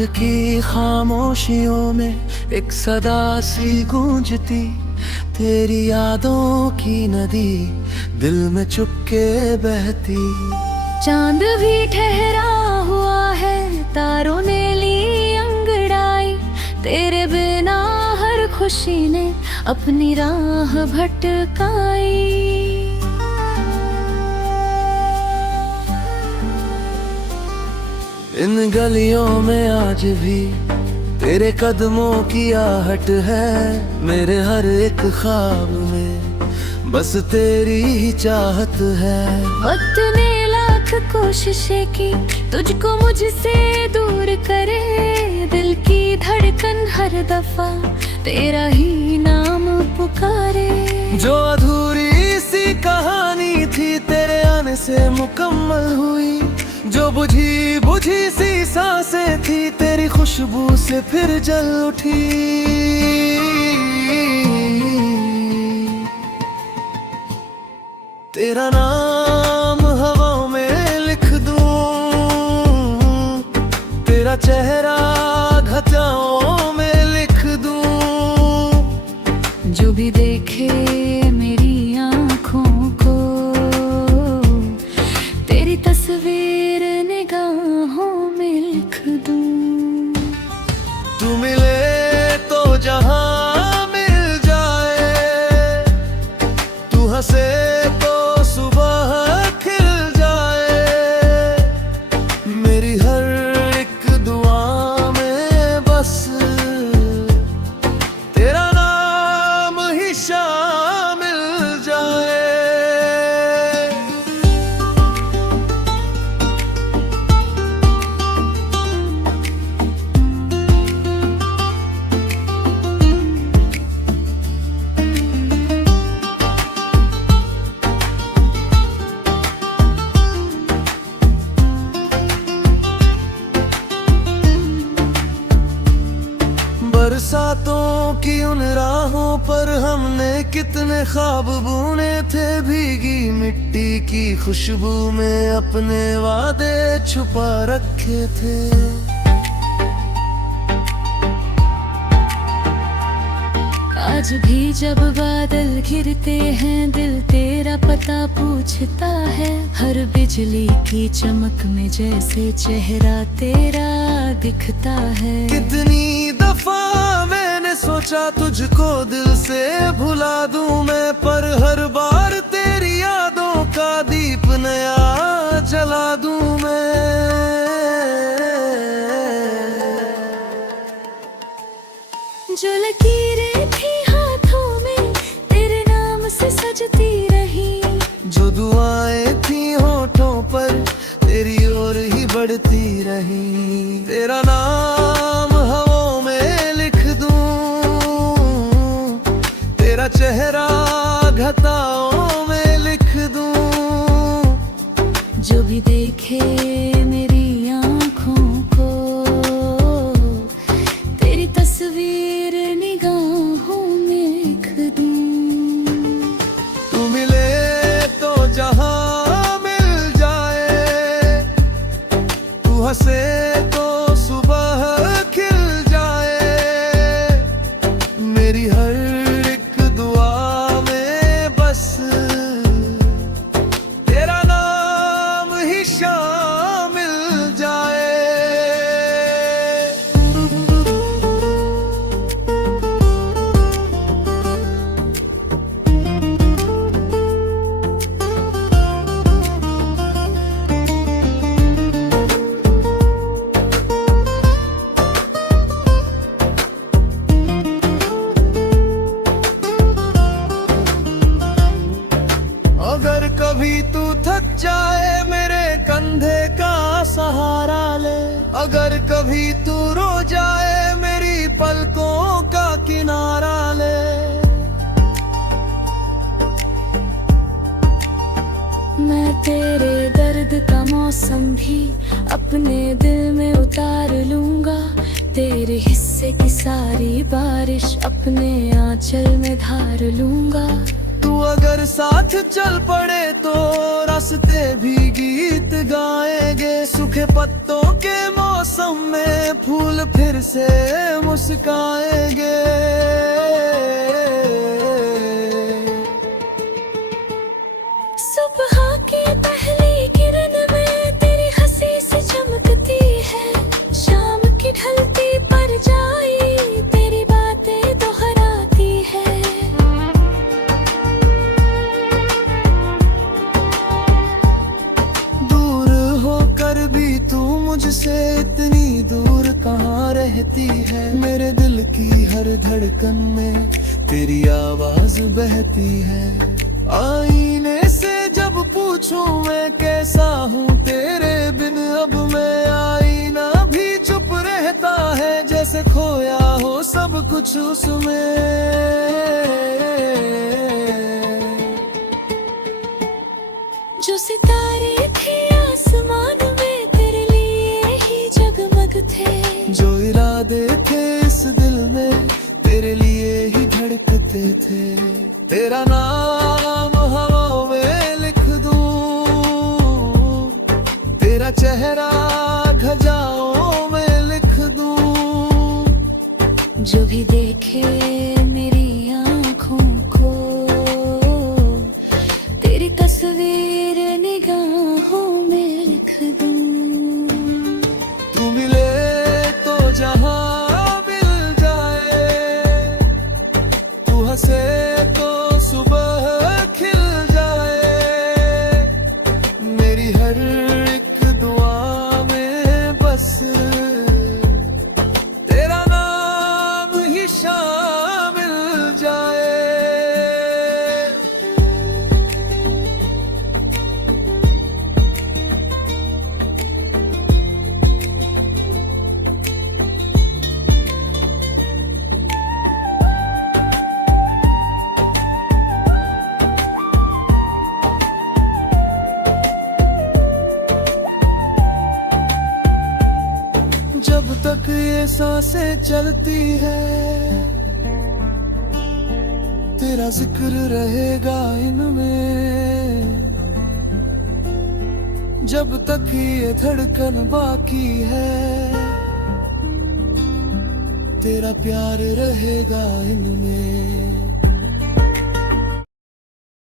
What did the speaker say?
रात की खामोशियों में एक सदा सी गूंजती, तेरी यादों की नदी दिल में चुपके बहती। चांद भी ठहरा हुआ है, तारों ने ली अंगड़ाई, तेरे बिना हर खुशी ने अपनी राह भटकाई। इन गलियों में आज भी तेरे कदमों की आहट है, मेरे हर एक ख्वाब में बस तेरी ही चाहत है। वक्त ने लाख कोशिशें की तुझको मुझसे दूर करे, दिल की धड़कन हर दफा तेरा ही नाम पुकारे। जो अधूरी सी कहानी थी तेरे आने से मुकम्मल हुई, जो बुझी बुझी सी सांसें थी तेरी खुशबू से फिर जल उठी। तेरा नाम हवाओं में लिख दूं, तेरा चेहरा घटाओं में लिख दूं। जो भी देखे मेरी आँखों को तेरी तस्वीर निगाहों में लिख दूं। तू मिले तो जहां मिल जाए, तू हंसे तो सुबह खिल जाए। मेरी हर एक दुआ में बस तेरा नाम ही शामिल जाए। बरसातों की उन राहों पर हमने कितने ख्वाब बुने थे, भीगी मिट्टी की खुशबू में अपने वादे छुपा रखे थे। आज भी जब बादल घिरते हैं दिल तेरा पता पूछता है, हर बिजली की चमक में जैसे चेहरा तेरा दिखता है। कितनी दफा मैंने सोचा तुझको दिल से भुला दूं मैं, पर हर बार तेरी यादों का दीप नया जला दूं मैं। जो लकीरें थी हाथों में तेरे नाम से सजती रही, जो दुआएं थी होठों पर तेरी ओर ही बढ़ती रही। तेरा नाम हवाओं में लिख दूं, तेरा चेहरा घटाओं में लिख दूं। जो भी देखे मेरी आँखों को तेरी तस्वीर निगाहों में लिख दूं। तू मिले तो जहां मिल जाए, तू हंसे तो सुबह खिल जाए। मेरी हर एक दुआ में बस तेरा नाम ही शामिल जाए। अगर कभी तू थक जाए मेरे कंधे का सहारा ले, अगर कभी तू रो जाए मेरी पलकों का किनारा ले। मैं तेरे दर्द का मौसम भी अपने दिल में उतार लूंगा, तेरे हिस्से की सारी बारिश अपने आंचल में धार लूंगा। तू अगर साथ चल पड़े तो रास्ते भी गीत गाएंगे, सूखे पत्तों के मौसम मौसम में फूल फिर से मुस्काएंगे। सुबह की पहली किरण में तेरी हंसी से चमकती है, शाम की ढलती परछाई तेरी बातें दोहराती है। दूर होकर भी तू मुझसे इतनी दूर कहाँ रहती है। मेरे दिल की हर धड़कन में तेरी आवाज बहती है। आईने से जब पूछूं मैं कैसा हूँ तेरे बिन, अब मैं आईना भी चुप रहता है, जैसे खोया हो सब कुछ उसमें। जो सितारे थे आसमान में तेरे लिए ही जगमग थे, जो इरादे थे इस दिल में तेरे लिए ही धड़कते थे। तेरा नाम हवाओं में लिख दूं, तेरा चेहरा घजाओं में लिख दूं। जो भी देखे मेरी आँखों को तेरी तस्वीर निगाहों में लिख दूं। तू मिले तो जहां मिल जाए, तू हंसे तो सुबह खिल जाए। मेरी हर एक दुआ में बस तेरा नाम ही शामिल जाए। जब तक ये सांसें चलती है तेरा जिक्र रहेगा इनमें। जब तक ये धड़कन बाकी है तेरा प्यार रहेगा इनमें।